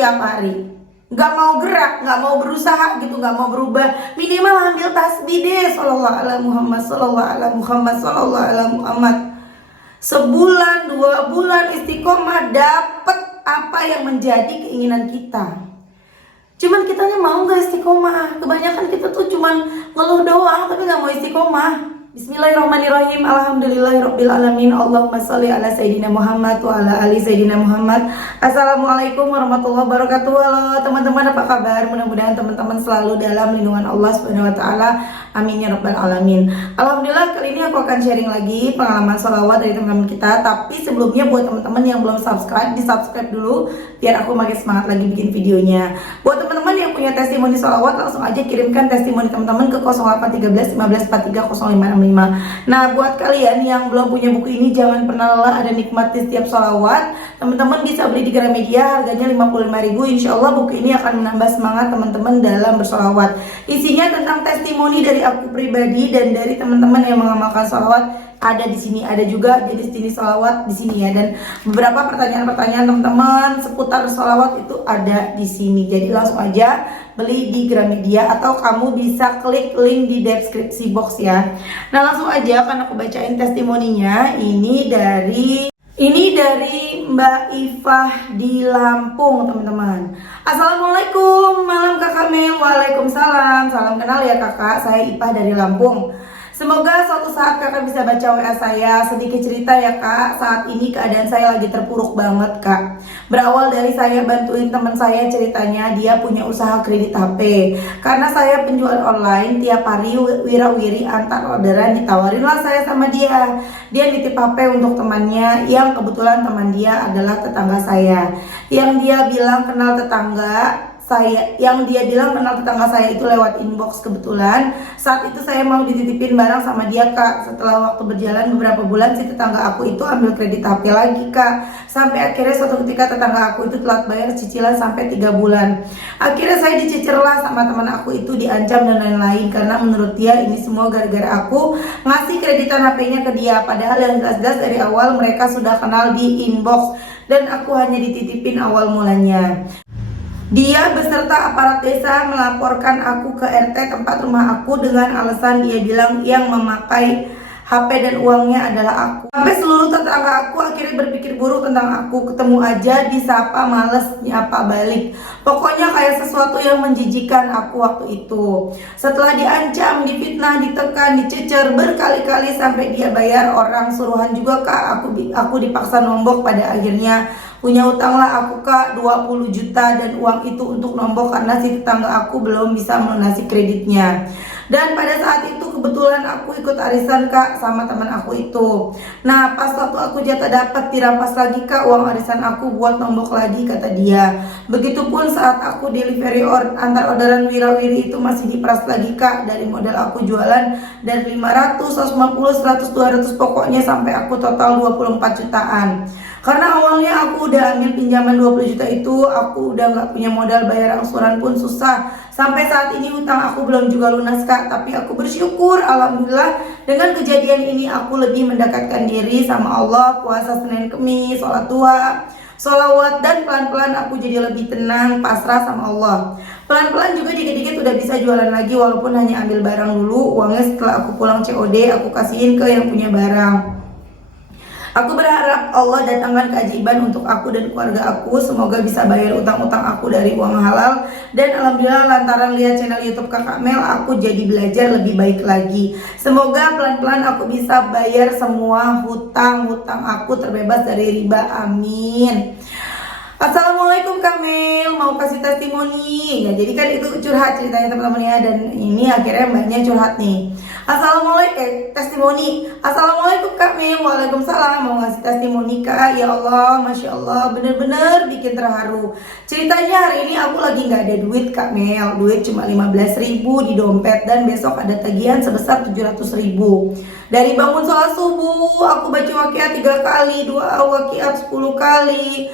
tiap hari. Nggak mau gerak, nggak mau berusaha gitu, nggak mau berubah. Minimal ambil tasbih deh, sallallahu ala Muhammad, sallallahu ala Muhammad, sallallahu ala Muhammad. Sebulan, 2 bulan istiqomah, dapet apa yang menjadi keinginan kita. Cuman kitanya mau nggak istiqomah? Kebanyakan kita tuh cuman ngeluh doang tapi nggak mau istiqomah. Bismillahirrahmanirrahim. Alhamdulillahirabbil alamin. Allahumma sholli ala sayidina Muhammad wa ala ali sayidina Muhammad. Assalamualaikum warahmatullahi wabarakatuh. Halo teman-teman, apa kabar? Mudah-mudahan teman-teman selalu dalam lindungan Allah Subhanahu wa taala. Amin ya rabbal alamin. Alhamdulillah, kali ini aku akan sharing lagi pengalaman sholawat dari teman-teman kita. Tapi sebelumnya buat teman-teman yang belum subscribe, di-subscribe dulu biar aku makin semangat lagi bikin videonya. Buat teman-teman yang punya testimoni sholawat, langsung aja kirimkan testimoni teman-teman ke 0813 1543 0565. Nah, buat kalian yang belum punya buku ini, jangan pernah lelah ada nikmati setiap sholawat. Teman-teman bisa beli di Gramedia, harganya 55.000. Insya Allah buku ini akan menambah semangat teman-teman dalam bersolawat. Isinya tentang testimoni dari aku pribadi dan dari teman-teman yang mengamalkan sholawat. Ada di sini, ada juga jenis-jenis sholawat di sini ya, dan beberapa pertanyaan-pertanyaan teman-teman seputar sholawat itu ada di sini. Jadi langsung aja beli di Gramedia atau kamu bisa klik link di deskripsi box ya. Nah, langsung aja akan aku bacain testimoninya. Ini dari Mbak Ifah di Lampung, teman-teman. Assalamualaikum, malam Kak Kamil. Waalaikumsalam. Salam kenal ya kakak, saya Ifah dari Lampung. Semoga suatu saat kakak bisa baca WA saya. Sedikit cerita ya kak, saat ini keadaan saya lagi terpuruk banget kak. Berawal dari saya bantuin teman saya, ceritanya dia punya usaha kredit HP. Karena saya penjual online, tiap hari wirawiri antar orderan, ditawarin lah saya sama dia. Dia nitip HP untuk temannya, yang kebetulan teman dia adalah tetangga saya. Yang dia bilang kenal tetangga saya itu lewat inbox. Kebetulan saat itu saya mau dititipin barang sama dia kak. Setelah waktu berjalan beberapa bulan, si tetangga aku itu ambil kredit HP lagi kak. Sampai akhirnya suatu ketika tetangga aku itu telat bayar cicilan sampai 3 bulan. Akhirnya saya dicicir lah sama teman aku itu, diancam dan lain-lain. Karena menurut dia ini semua gara-gara aku ngasih kreditan HP-nya ke dia. Padahal yang jelas-jelas dari awal mereka sudah kenal di inbox, dan aku hanya dititipin awal mulanya. Dia beserta aparat desa melaporkan aku ke RT tempat rumah aku dengan alasan dia bilang yang memakai HP dan uangnya adalah aku. Sampai seluruh tetangga aku akhirnya berpikir buruk tentang aku. Ketemu aja disapa, males nyapa balik. Pokoknya kayak sesuatu yang menjijikan aku waktu itu. Setelah diancam, difitnah, ditekan, dicecer berkali-kali sampai dia bayar orang suruhan juga kak. Aku dipaksa nombok, pada akhirnya punya utang lah aku kak 20 juta, dan uang itu untuk nombok karena si tetangga aku belum bisa melunasi kreditnya. Dan pada saat itu kebetulan aku ikut arisan kak sama teman aku itu. Nah, pas waktu aku jatah dapat, dirampas lagi kak uang arisan aku buat nombok lagi kata dia. Begitupun saat aku delivery antar orderan wirawiri itu masih diperas lagi kak. Dari modal aku jualan dari 500, 150, 100, 200, pokoknya sampai aku total 24 jutaan. Karena awalnya aku udah ambil pinjaman 20 juta itu, aku udah gak punya modal, bayar angsuran pun susah. Sampai saat ini utang aku belum juga lunas kak. Tapi aku bersyukur, alhamdulillah dengan kejadian ini aku lebih mendekatkan diri sama Allah. Puasa Senin Kemis, sholat duha, sholawat, dan pelan-pelan aku jadi lebih tenang, pasrah sama Allah. Pelan-pelan juga dikit-dikit udah bisa jualan lagi, walaupun hanya ambil barang dulu. Uangnya setelah aku pulang COD aku kasihin ke yang punya barang. Aku berharap Allah datangkan keajaiban untuk aku dan keluarga aku. Semoga bisa bayar utang-utang aku dari uang halal. Dan alhamdulillah lantaran lihat channel YouTube Kakak Mel, aku jadi belajar lebih baik lagi. Semoga pelan-pelan aku bisa bayar semua hutang-hutang aku, terbebas dari riba. Amin. Assalamualaikum Kamil, mau kasih testimoni ya. Jadi kan itu curhat ceritanya teman-teman ya, dan ini akhirnya mbaknya curhat nih. Assalamualaikum, testimoni. Assalamualaikum Kamil. Waalaikumsalam, mau ngasih testimoni kak. Ya Allah, Masya Allah, bener-bener bikin terharu. Ceritanya hari ini aku lagi nggak ada duit Kak Mel. Duit cuma 15.000 di dompet, dan besok ada tagihan sebesar 700.000. Dari bangun sholat subuh aku baca waqiah 3 kali, doa waqiah 10 kali,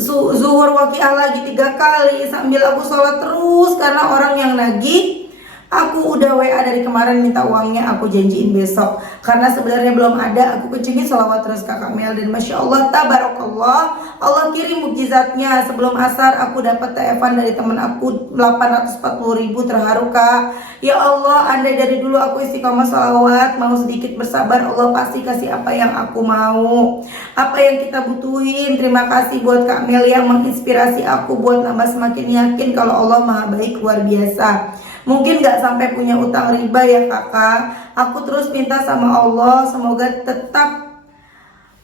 zuhur waqiah lagi 3 kali, sambil aku sholat terus karena orang yang nagih Aku udah WA dari kemarin minta uangnya, aku janjiin besok. Karena sebenarnya belum ada, aku kencingin sholawat terus Kakak Mel. Dan Masya Allah, tabarakallah, Allah kirim mukjizatnya. Sebelum asar aku dapat telepon dari temen aku 840.000, terharu Kak. Ya Allah, andai dari dulu aku istiqomah sholawat, mau sedikit bersabar, Allah pasti kasih apa yang aku mau, apa yang kita butuhin. Terima kasih buat Kak Mel yang menginspirasi aku buat nambah semakin yakin kalau Allah maha baik luar biasa. Mungkin gak sampai punya utang riba ya kakak. Aku terus minta sama Allah semoga tetap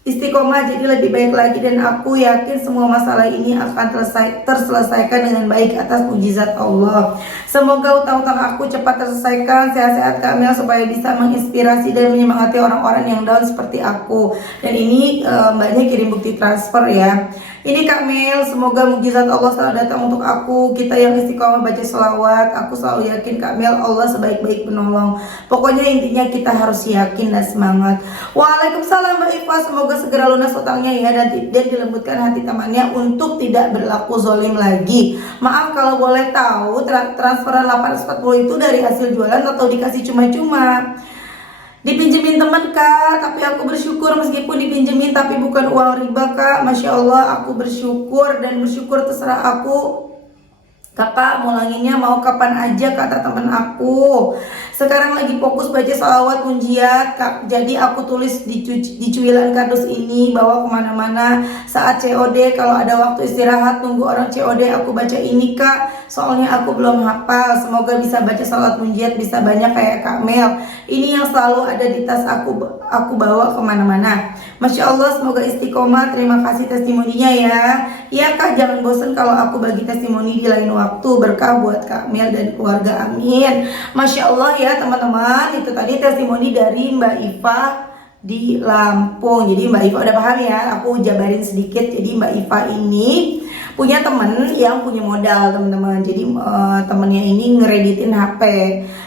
istiqomah jadi lebih baik lagi, dan aku yakin semua masalah ini akan terselesaikan dengan baik atas mujizat Allah. Semoga utang-utang aku cepat terselesaikan. Sehat-sehat Kak Mel supaya bisa menginspirasi dan menyemangati orang-orang yang down seperti aku. Dan ini mbaknya kirim bukti transfer ya. Ini Kak Mel, semoga mujizat Allah selalu datang untuk aku. Kita yang istiqomah baca selawat, aku selalu yakin Kak Mel Allah sebaik-baik penolong. Pokoknya intinya kita harus yakin dan semangat. Waalaikumsalam Mbak Iva, semoga segera lunas utangnya ya, dan dilembutkan hati temannya untuk tidak berlaku zolim lagi. Maaf kalau boleh tahu, transferan 840 itu dari hasil jualan atau dikasih cuma-cuma? Dipinjemin teman Kak, tapi aku bersyukur meskipun dipinjemin tapi bukan uang riba Kak. Masya Allah, aku bersyukur, dan bersyukur terserah aku. Kakak mau langinya mau kapan aja kata temen aku. Sekarang lagi fokus baca salawat munjiat Kak. Jadi aku tulis di cuilan kardus ini, bawa kemana-mana saat COD. Kalau ada waktu istirahat nunggu orang COD, aku baca ini Kak. Soalnya aku belum hafal. Semoga bisa baca salawat munjiat, bisa banyak kayak Kak Mel. Ini yang selalu ada di tas aku bawa kemana-mana. Masya Allah, semoga istiqomah. Terima kasih testimoninya ya. Iya Kak, jangan bosan kalau aku bagi testimoni di lain waktu. Berkah buat Kak Mel dan keluarga, amin. Masya Allah ya teman-teman, itu tadi testimoni dari Mbak Iva di Lampung. Jadi Mbak Iva udah paham ya, aku jabarin sedikit. Jadi Mbak Iva ini punya temen yang punya modal teman-teman. Jadi temennya ini ngereditin HP,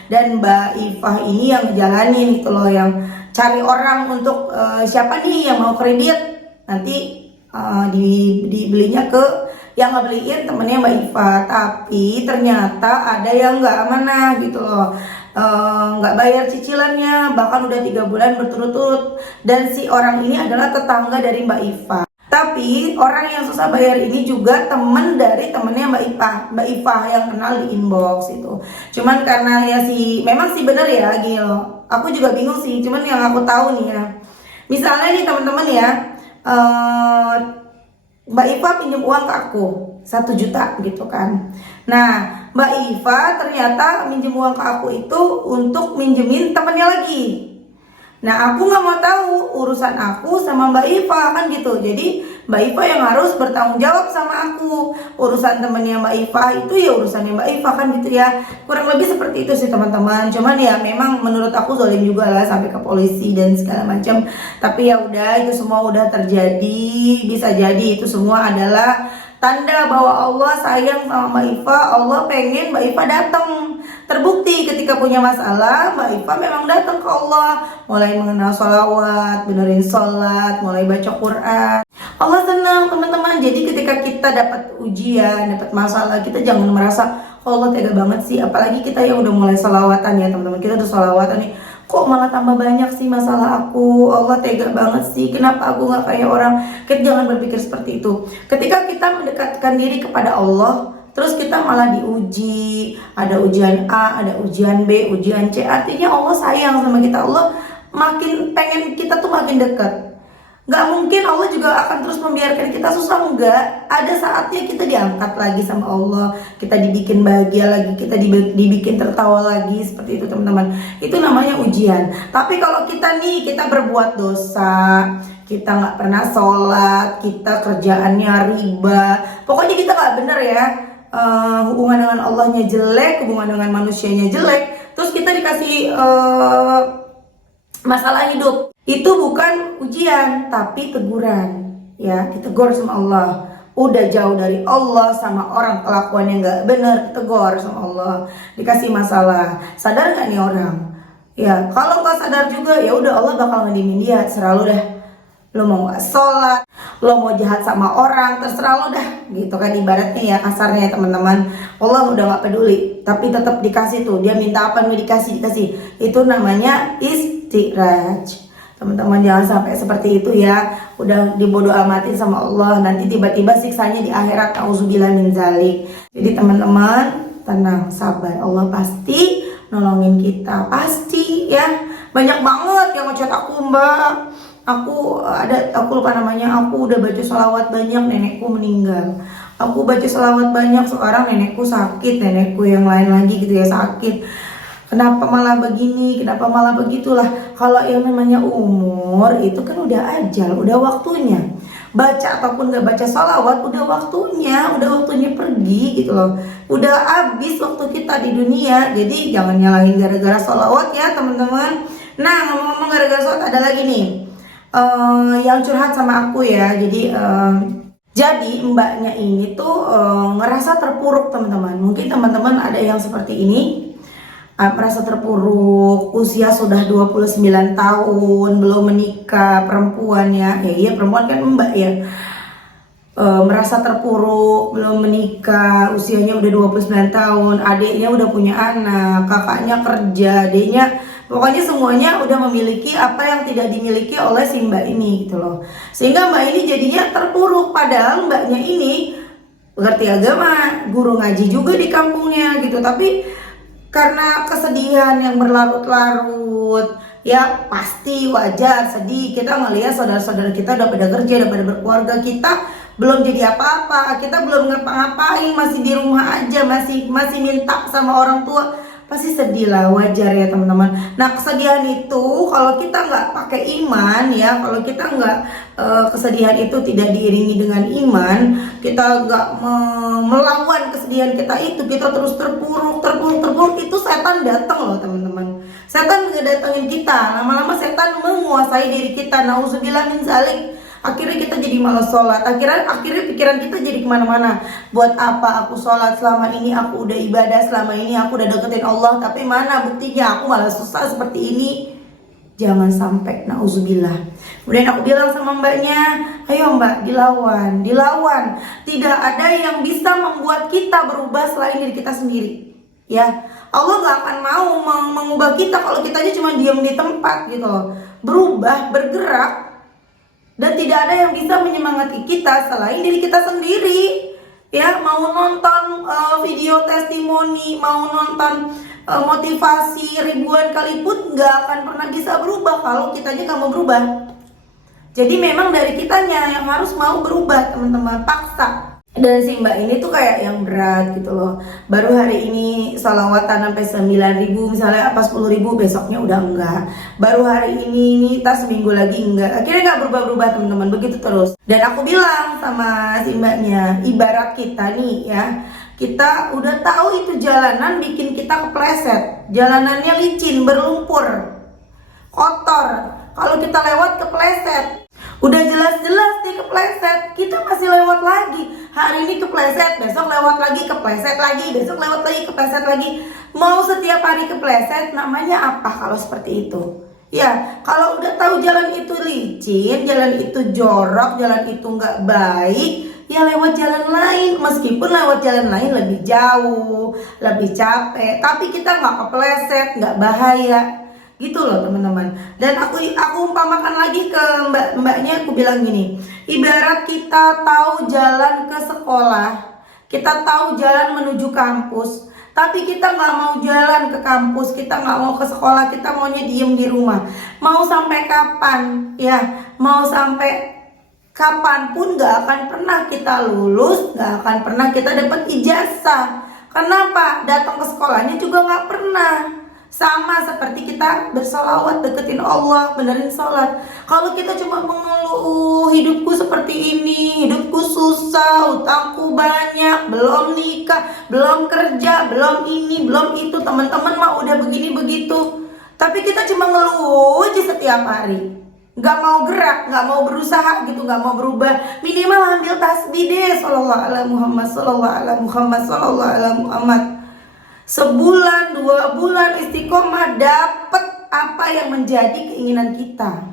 dan Mbak Iva ini yang ngejalanin gitu loh, yang cari orang untuk siapa nih yang mau kredit, nanti dibelinya ke yang ngebeliin temennya Mbak Iva. Tapi ternyata ada yang nggak amanah gitu loh, nggak bayar cicilannya, bahkan udah 3 bulan berturut-turut. Dan si orang ini adalah tetangga dari Mbak Iva. Tapi orang yang susah bayar ini juga temen dari temennya Mbak Iva yang kenal di inbox itu. Cuman karena ya memang sih bener ya gini loh, aku juga bingung sih. Cuman yang aku tahu nih ya, misalnya nih teman-teman ya, Mbak Iva pinjam uang ke aku 1 juta gitu kan. Nah Mbak Iva ternyata minjem uang ke aku itu untuk minjemin temennya lagi. Nah aku nggak mau tahu urusan aku sama Mbak Iva kan gitu. Jadi Mbak Iva yang harus bertanggung jawab sama aku. Urusan temennya Mbak Iva itu ya urusannya Mbak Iva kan gitu ya. Kurang lebih seperti itu sih teman-teman. Cuman ya memang menurut aku zalim juga lah, sampai ke polisi dan segala macam. Tapi ya udah, itu semua udah terjadi. Bisa jadi itu semua adalah tanda bahwa Allah sayang sama Mbak Iva. Allah pengen Mbak Iva datang. Terbukti ketika punya masalah, Mbak Iva memang datang ke Allah, mulai mengenal sholawat, benerin sholat, mulai baca Quran. Allah senang teman-teman. Jadi ketika kita dapat ujian, dapat masalah, kita jangan merasa Allah tega banget sih. Apalagi kita yang udah mulai sholawatan ya teman-teman, kita udah sholawatan nih, kok malah tambah banyak sih masalah aku, Allah tega banget sih, kenapa aku gak kayak orang. Kita jangan berpikir seperti itu. Ketika kita mendekatkan diri kepada Allah, terus kita malah diuji, ada ujian A, ada ujian B, ujian C, artinya Allah sayang sama kita. Allah makin pengen kita tuh makin dekat. Gak mungkin Allah juga akan terus membiarkan kita susah, enggak. Ada saatnya kita diangkat lagi sama Allah, kita dibikin bahagia lagi, kita dibikin tertawa lagi, seperti itu teman-teman. Itu namanya ujian. Tapi kalau kita nih, kita berbuat dosa, kita gak pernah sholat, kita kerjaannya riba, pokoknya kita gak bener ya, hubungan dengan Allahnya jelek, hubungan dengan manusianya jelek, terus kita dikasih masalah hidup. Itu bukan ujian, tapi teguran. Ya, ditegur sama Allah. Udah jauh dari Allah, sama orang kelakuannya nggak bener, ditegur sama Allah. Dikasih masalah. Sadar nggak nih orang? Ya, kalau nggak sadar juga, ya udah Allah bakal ngedimin dia. Serah lu deh. Lu mau nggak sholat, lo mau jahat sama orang terserah lo dah gitu kan, ibaratnya ya, kasarnya ya teman-teman. Allah udah gak peduli tapi tetap dikasih tuh, dia minta apa nih dikasih. Itu namanya istidraj. Teman-teman jangan sampai seperti itu ya, udah dibodoh amatin sama Allah, nanti tiba-tiba siksanya di akhirat, auzubillah min zalik. Jadi teman-teman tenang, sabar, Allah pasti nolongin kita, pasti ya. Banyak banget yang ngechat aku, Mbak, aku lupa namanya, aku udah baca sholawat banyak, nenekku meninggal. Aku baca sholawat banyak, sekarang nenekku sakit, nenekku yang lain lagi gitu ya sakit. Kenapa malah begini, kenapa malah begitulah. Kalau yang namanya umur itu kan udah ajal, udah waktunya. Baca ataupun gak baca sholawat udah waktunya pergi gitu loh. Udah habis waktu kita di dunia. Jadi jangan nyalahin gara-gara sholawat ya teman-teman. Nah, ngomong-ngomong gara-gara sholawat, ada lagi nih yang curhat sama aku ya. Jadi mbaknya ini tuh ngerasa terpuruk teman-teman. Mungkin teman-teman ada yang seperti ini, merasa terpuruk, usia sudah 29 tahun, belum menikah, perempuan ya. Iya perempuan kan mbak ya. Merasa terpuruk, belum menikah, usianya udah 29 tahun, adiknya udah punya anak, kakaknya kerja, adiknya, pokoknya semuanya udah memiliki apa yang tidak dimiliki oleh si mbak ini gitu loh. Sehingga mbak ini jadinya terpuruk, padahal mbaknya ini ngerti agama, guru ngaji juga di kampungnya gitu, tapi karena kesedihan yang berlarut-larut, ya pasti wajar sedih. Kita ngelihat saudara-saudara kita udah pada kerja, udah pada berkeluarga, kita belum jadi apa-apa, kita belum ngapa-ngapain, masih di rumah aja, masih minta sama orang tua, pasti sedih lah, wajar ya teman-teman. Nah kesedihan itu kalau kita nggak pakai iman ya, kalau kita nggak kesedihan itu tidak diiringi dengan iman, kita nggak melawan kesedihan kita itu, kita terus terpuruk, itu setan datang loh teman-teman. Setan ngedatengin kita, lama-lama setan menguasai diri kita, nauzubillah min zalik. Akhirnya kita jadi malas sholat, akhirnya pikiran kita jadi kemana-mana. Buat apa aku sholat, selama ini aku udah ibadah, selama ini aku udah deketin Allah, tapi mana buktinya aku malah susah seperti ini. Jangan sampai, nauzubillah. Kemudian aku bilang sama mbaknya, ayo mbak, dilawan. Tidak ada yang bisa membuat kita berubah selain diri kita sendiri. Ya, Allah gak akan mau mengubah kita kalau kita aja cuma diam di tempat gitu loh. Berubah, bergerak. Dan tidak ada yang bisa menyemangati kita selain diri kita sendiri. Ya, mau nonton video testimoni, mau nonton motivasi ribuan kali pun gak akan pernah bisa berubah kalau kitanya gak mau berubah. Jadi memang dari kitanya yang harus mau berubah teman-teman, paksa. Dan si mbak ini tuh kayak yang berat gitu loh. Baru hari ini salawatan sampai 9.000, misalnya apa 10.000, besoknya udah enggak. Baru hari ini tas seminggu lagi enggak. Akhirnya nggak berubah-berubah teman-teman, begitu terus. Dan aku bilang sama si mbaknya, ibarat kita nih ya, kita udah tahu itu jalanan bikin kita kepleset, jalanannya licin, berlumpur, kotor. Kalau kita lewat kepleset, udah jelas-jelas nih kepleset, kita masih lewat lagi. Hari ini kepleset, besok lewat lagi, kepleset lagi, besok lewat lagi, kepleset lagi. Mau setiap hari kepleset, namanya apa kalau seperti itu? Ya, kalau udah tahu jalan itu licin, jalan itu jorok, jalan itu nggak baik, ya lewat jalan lain. Meskipun lewat jalan lain lebih jauh, lebih capek, tapi kita nggak kepleset, nggak bahaya. Gitu loh teman-teman. Dan aku umpamakan lagi ke mbaknya, aku bilang gini, ibarat kita tahu jalan ke sekolah, kita tahu jalan menuju kampus, tapi kita nggak mau jalan ke kampus, kita nggak mau ke sekolah, kita maunya diem di rumah. Mau sampai kapan ya, mau sampai kapanpun gak akan pernah kita lulus, gak akan pernah kita dapat ijazah. Kenapa? Datang ke sekolahnya juga gak pernah. Sama seperti kita bersolawat, deketin Allah, benerin sholat. Kalau kita cuma mengeluh, hidupku seperti ini, hidupku susah, utangku banyak, belum nikah, belum kerja, belum ini, belum itu, teman-teman mah udah begini begitu. Tapi kita cuma ngeluh aja setiap hari, nggak mau gerak, nggak mau berusaha gitu, nggak mau berubah. Minimal ambil tasbih deh, sallallahu alaihi Muhammad, sallallahu alaihi Muhammad, sallallahu alaihi Muhammad. Sebulan, 2 bulan istiqomah, dapat apa yang menjadi keinginan kita.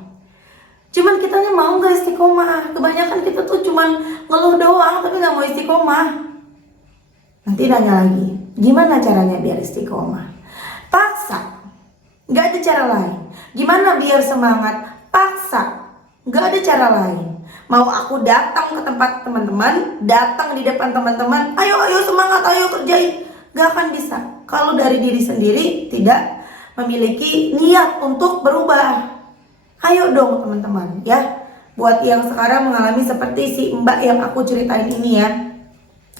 Cuman kitanya mau gak istiqomah. Kebanyakan kita tuh cuman ngeluh doang tapi gak mau istiqomah. Nanti nanya lagi, gimana caranya biar istiqomah? Paksa, gak ada cara lain. Gimana biar semangat? Paksa, gak ada cara lain. Mau aku datang ke tempat teman-teman, datang di depan teman-teman, ayo semangat, ayo kerjain, gak akan bisa kalau dari diri sendiri tidak memiliki niat untuk berubah. Ayo dong teman-teman ya. Buat yang sekarang mengalami seperti si mbak yang aku ceritain ini ya,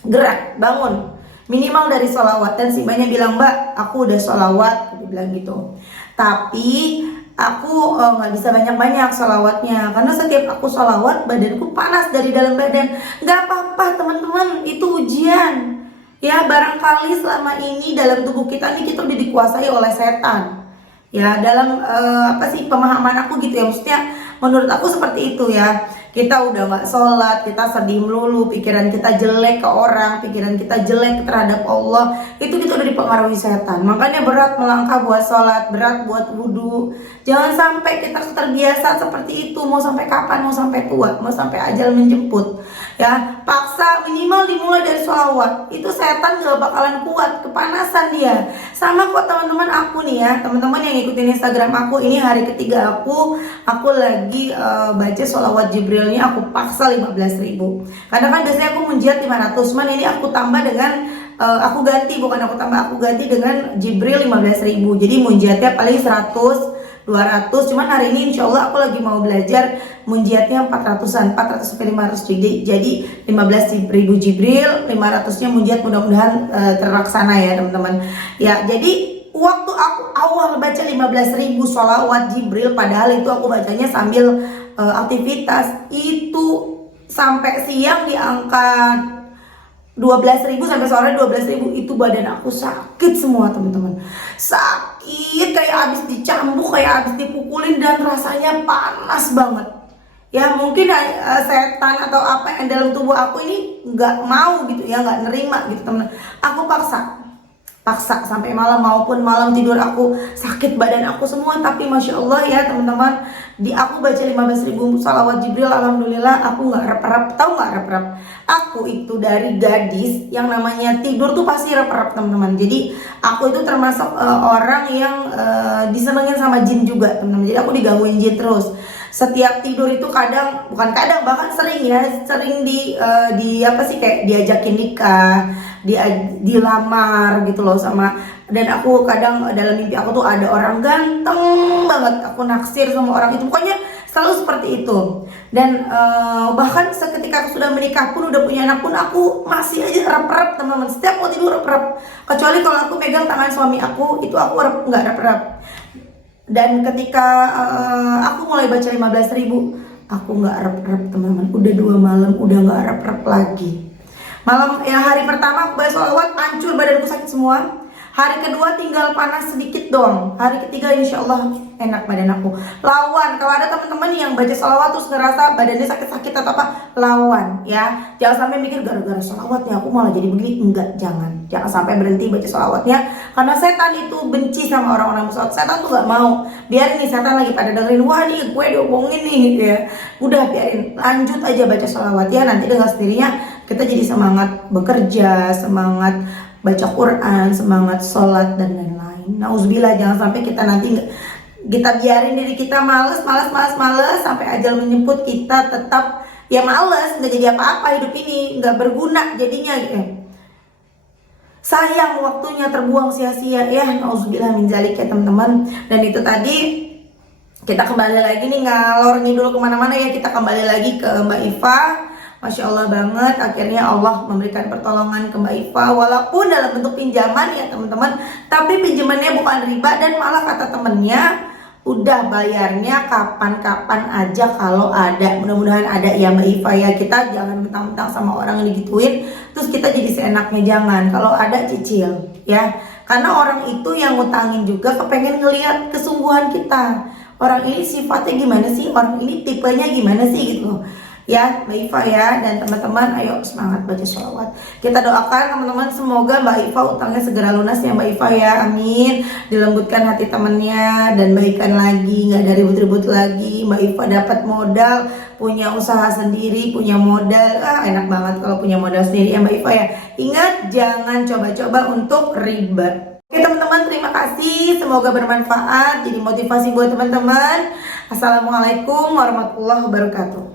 gerak, bangun, minimal dari sholawat. Dan si mbaknya bilang, mbak aku udah sholawat, dia bilang gitu, tapi aku nggak bisa banyak-banyak sholawatnya karena setiap aku sholawat badanku panas dari dalam badan. Nggak apa-apa teman-teman, itu ujian ya. Barangkali selama ini dalam tubuh kita nih kita udah dikuasai oleh setan ya, dalam pemahaman aku gitu ya, maksudnya menurut aku seperti itu ya. Kita udah nggak sholat, kita sedih melulu, pikiran kita jelek ke orang, pikiran kita jelek terhadap Allah, itu kita udah dipengaruhi setan. Makanya berat melangkah buat sholat, berat buat wudhu. Jangan sampai kita terbiasa seperti itu. Mau sampai kapan? Mau sampai tua? Mau sampai ajal menjemput ya. Paksa minimal dimulai dari sholawat. Itu setan gak bakalan kuat, kepanasan dia. Sama kok teman-teman aku nih ya, teman-teman yang ikutin Instagram aku, ini hari ketiga aku lagi baca sholawat Jibril. Aku paksa 15.000. Kadang kan biasanya aku munjiat 500, cuman ini aku tambah dengan aku ganti dengan Jibril 15.000. Jadi munjiatnya paling 100, 200. Cuman hari ini insya Allah aku lagi mau belajar munjiatnya 400-an, 400 sampai 500. Jadi 15.000 Jibril, 500-nya munjiat, mudah-mudahan terlaksana ya teman-teman. Ya, jadi waktu aku awal baca 15.000 sholawat Jibril, padahal itu aku bacanya sambil aktivitas, itu sampai siang di angka 12.000 sampai sore 12.000. Itu badan aku sakit semua teman-teman, sakit kayak habis dicambuk, kayak habis dipukulin, dan rasanya panas banget ya. Mungkin setan atau apa yang dalam tubuh aku ini nggak mau gitu ya, nggak nerima gitu teman. Aku paksa sampai malam, maupun malam tidur aku sakit badan aku semua. Tapi masya Allah ya teman-teman, di aku baca 15.000 salawat Jibril, alhamdulillah aku nggak rep-rep. Tahu nggak rep-rep? Aku itu dari gadis yang namanya tidur tuh pasti rep-rep teman-teman. Jadi aku itu termasuk orang yang disenengin sama jin juga teman-teman. Jadi aku digangguin jin terus. Setiap tidur itu bahkan sering kayak diajakin nikah, dilamar gitu loh sama. Dan aku kadang dalam mimpi aku tuh ada orang ganteng banget, aku naksir sama orang itu. Pokoknya selalu seperti itu. Dan bahkan seketika aku sudah menikah pun, udah punya anak pun, aku masih aja rep-rep teman-teman. Setiap mau tidur rep-rep. Kecuali kalau aku pegang tangan suami aku, itu aku nggak rep-rep. Dan ketika aku mulai baca 15.000, aku nggak rep-rep teman-teman. Udah 2 malam udah nggak rep-rep lagi. Malam ya, hari pertama aku baca sholawat, hancur badanku sakit semua. Hari kedua tinggal panas sedikit doang. Hari ketiga insya Allah enak badan aku. Lawan, kalau ada teman-teman yang baca sholawat terus ngerasa badannya sakit-sakit atau apa, lawan ya. Jangan sampai mikir gara-gara sholawatnya aku malah jadi begini. Enggak, jangan sampai berhenti baca sholawatnya. Karena setan itu benci sama orang-orang sholat. Setan tuh gak mau. Biarin nih setan lagi pada dengerin, wah nih gue diomongin nih gitu ya. Udah biarin, lanjut aja baca sholawat ya. Nanti dengan sendirinya kita jadi semangat bekerja, semangat baca Quran, semangat sholat dan lain-lain. Nauzubillah, jangan sampai kita nanti kita biarin diri kita males sampai ajal menjemput, kita tetap ya males, nggak jadi apa-apa hidup ini, nggak berguna jadinya sayang waktunya terbuang sia-sia ya. Nauzubillah min zalik ya teman-teman. Dan itu tadi kita kembali lagi nih, ngalor ngidul kemana-mana ya. Kita kembali lagi ke Mbak Iva. Masya Allah banget, akhirnya Allah memberikan pertolongan ke Mbak Iva, walaupun dalam bentuk pinjaman ya teman-teman, tapi pinjamannya bukan riba. Dan malah kata temennya, udah bayarnya kapan-kapan aja kalau ada. Mudah-mudahan ada ya Mbak Iva ya. Kita jangan mentang-mentang sama orang yang digituin terus kita jadi seenaknya, jangan. Kalau ada cicil ya, karena orang itu yang ngutangin juga kepengen ngelihat kesungguhan kita. Orang ini sifatnya gimana sih, orang ini tipenya gimana sih gitu. ya Mbak Iva ya. Dan teman-teman ayo semangat baca sholawat. Kita doakan teman-teman semoga Mbak Iva utangnya segera lunas ya Mbak Iva ya, amin. Dilembutkan hati temennya dan baikan lagi, nggak ada ribut-ribut lagi. Mbak Iva dapat modal, punya usaha sendiri, punya modal. Enak banget kalau punya modal sendiri ya Mbak Iva ya. Ingat, jangan coba-coba untuk ribet. Oke teman-teman, terima kasih, semoga bermanfaat, jadi motivasi buat teman-teman. Assalamualaikum warahmatullahi wabarakatuh.